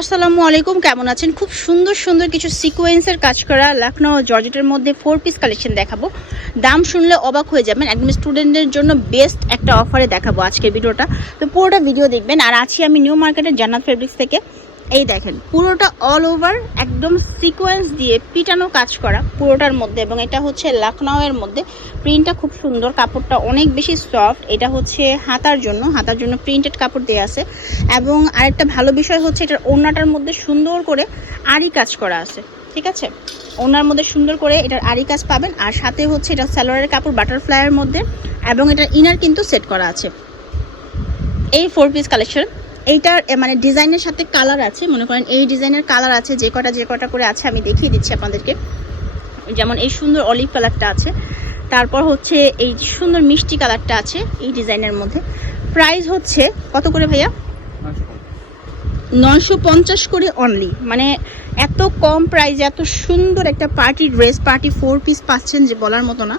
আসসালামু আলাইকুম, কেমন আছেন? খুব সুন্দর সুন্দর কিছু সিকোয়েন্সের কাজ করা লখনৌ, জর্জেটের মধ্যে ফোর পিস কালেকশন দেখাবো। দাম শুনলে অবাক হয়ে যাবেন, একদম স্টুডেন্টদের জন্য বেস্ট একটা অফারে দেখাবো আজকের ভিডিওটা। তো পুরোটা ভিডিও দেখবেন। আর আছি আমি নিউ মার্কেটের জান্নাত ফেব্রিক্স থেকে। এই দেখেন, পুরোটা অল ওভার একদম সিকোয়েন্স দিয়ে পিটানো কাজ করা পুরোটার মধ্যে এবং এটা হচ্ছে লখনউয়ের মধ্যে। প্রিন্টটা খুব সুন্দর, কাপড়টা অনেক বেশি সফট এটা হচ্ছে হাতার জন্য হাতার জন্য প্রিন্টেড কাপড় দেওয়া আছে। এবং আরেকটা ভালো বিষয় হচ্ছে এটার ওড়নাটার মধ্যে সুন্দর করে আরি কাজ করা আছে, ঠিক আছে? ওনার মধ্যে সুন্দর করে এটার আরি কাজ পাবেন, আর সাথে হচ্ছে এটা সালোয়ারের কাপড় বাটারফ্লাইয়ের মধ্যে, এবং এটার ইনার কিন্তু সেট করা আছে। এই ফোর পিস কালেকশন এইটার মানে ডিজাইনের সাথে কালার আছে, মনে করেন এই ডিজাইনের কালার আছে, যে কটা যে কটা করে আছে, আমি দেখিয়ে দিচ্ছি আপনাদেরকে। যেমন এই সুন্দর অলিভ কালারটা আছে, তারপর হচ্ছে এই সুন্দর মিষ্টি কালারটা আছে এই ডিজাইনের মধ্যে। প্রাইস হচ্ছে কত করে ভাইয়া? নয়শো পঞ্চাশ করে অনলি মানে এত কম প্রাইসে এত সুন্দর একটা party dress party four piece পাচ্ছেন যে বলার মতো না।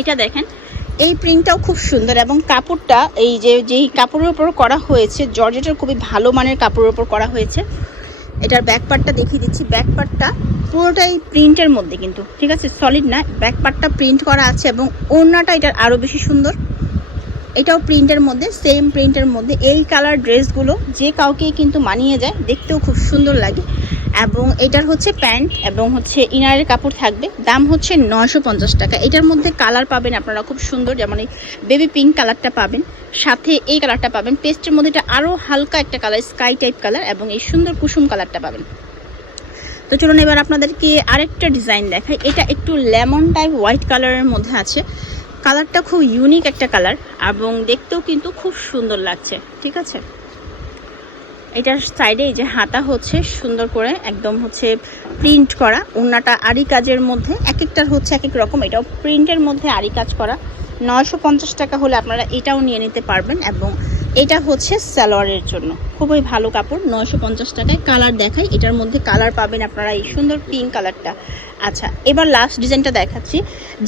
এটা দেখেন এই প্রিন্টটাও খুব সুন্দর এবং কাপড়টা এই যে, যেই কাপড়ের উপর করা হয়েছে, জর্জেটের খুবই ভালো মানের কাপড়ের উপর করা হয়েছে। এটার ব্যাক পার্টটা দেখিয়ে দিচ্ছি। ব্যাক পার্টটা পুরোটাই প্রিন্টের মধ্যে কিন্তু, ঠিক আছে? সলিড না ব্যাক পার্টটা প্রিন্ট করা আছে এবং ওড়নাটা এটার আরও বেশি সুন্দর। এটাও প্রিন্টের মধ্যে সেম প্রিন্টের মধ্যে। এই কালার ড্রেসগুলো যে কাউকে কিন্তু মানিয়ে যায়, দেখতেও খুব সুন্দর লাগে। এবং এটার হচ্ছে প্যান্ট এবং হচ্ছে ইনারের কাপড় থাকবে। দাম হচ্ছে নয়শো পঞ্চাশ টাকা। এটার মধ্যে কালার পাবেন আপনারা খুব সুন্দর, যেমন এই বেবি পিঙ্ক কালারটা পাবেন। সাথে এই কালারটা পাবেন। পেস্টের মধ্যে এটা আরও হালকা একটা কালার, স্কাই টাইপ কালার এবং এই সুন্দর কুসুম কালারটা পাবেন। তো চলুন এবার আপনাদেরকে আরেকটা ডিজাইন দেখাই। এটা একটু লেমন টাইপ, হোয়াইট কালারের মধ্যে আছে। কালারটা খুব ইউনিক একটা কালার এবং দেখতেও কিন্তু খুব সুন্দর লাগছে, ঠিক আছে? এটার সাইডে এই যে হাতা হচ্ছে সুন্দর করে একদম হচ্ছে প্রিন্ট করা। ওড়নাটা আরি কাজের মধ্যে এক একটার হচ্ছে এক এক রকম। এটাও প্রিন্টের মধ্যে আরি কাজ করা। নয়শো পঞ্চাশ টাকা হলে আপনারা এটাও নিয়ে নিতে পারবেন এবং এটা হচ্ছে সালোয়ারের জন্য। খুবই ভালো কাপড়, নয়শো পঞ্চাশ টাকায় কালার দেখাই। এটার মধ্যে কালার পাবেন আপনারা এই সুন্দর পিঙ্ক কালারটা আচ্ছা এবার লাস্ট ডিজাইনটা দেখাচ্ছি।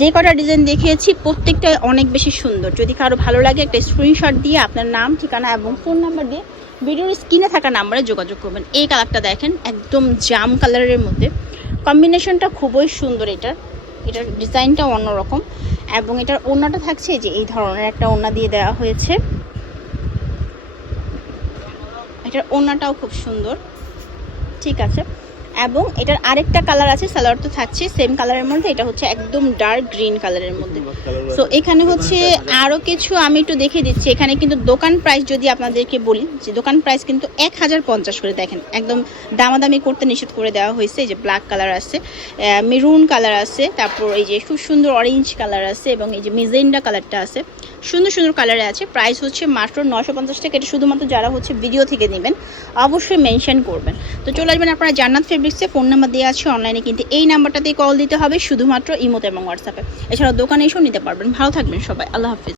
যে কটা ডিজাইন দেখিয়েছি, প্রত্যেকটাই অনেক বেশি সুন্দর। যদি কারও ভালো লাগে, একটা স্ক্রিনশট দিয়ে আপনার নাম, ঠিকানা এবং ফোন নাম্বার দিয়ে ভিডিওর স্ক্রিনে থাকা নাম্বারে যোগাযোগ করবেন। এই কালারটা দেখেন, একদম জাম কালারের মধ্যে। কম্বিনেশনটা খুবই সুন্দর এটার এটার ডিজাইনটা অন্যরকম। এবং এটার ওনাটা থাকছে যে এই ধরনের একটা ওনা দিয়ে দেওয়া হয়েছে। এটার ওনাটাও খুব সুন্দর। ঠিক আছে। এবং এটার আরেকটা কালার আছে সালোয়ার তো থাকছে সেম কালারের মধ্যে। এটা হচ্ছে একদম ডার্ক গ্রিন কালারের মধ্যে। সো এখানে হচ্ছে আরও কিছু আমি একটু দেখে দিচ্ছি। এখানে কিন্তু দোকান প্রাইস যদি আপনাদেরকে বলি যে দোকান প্রাইস কিন্তু এক হাজার পঞ্চাশ করে দেখেন। একদম দামাদামি করতে নিষেধ করে দেওয়া হয়েছে এই যে ব্ল্যাক কালার আছে মেরুন কালার আছে তারপর এই যে খুব সুন্দর অরেঞ্জ কালার আছে এবং এই যে মিজেন্ডা কালারটা আছে। সুন্দর সুন্দর কালারে আছে। প্রাইস হচ্ছে মাত্র নশো পঞ্চাশ টাকা। এটা শুধুমাত্র যারা হচ্ছে ভিডিও থেকে নেবেন অবশ্যই মেনশন করবেন। তো চলে আসবেন আপনারা জান্নাত ফেব্রিক্সে ফোন নাম্বার দেওয়া আছে অনলাইনে কিন্তু এই নাম্বারটাতেই কল দিতে হবে, শুধুমাত্র ইমোতে এবং হোয়াটসঅ্যাপে এছাড়াও দোকানে এসেও নিতে পারবেন। ভালো থাকবেন সবাই। আল্লাহ হাফিজ।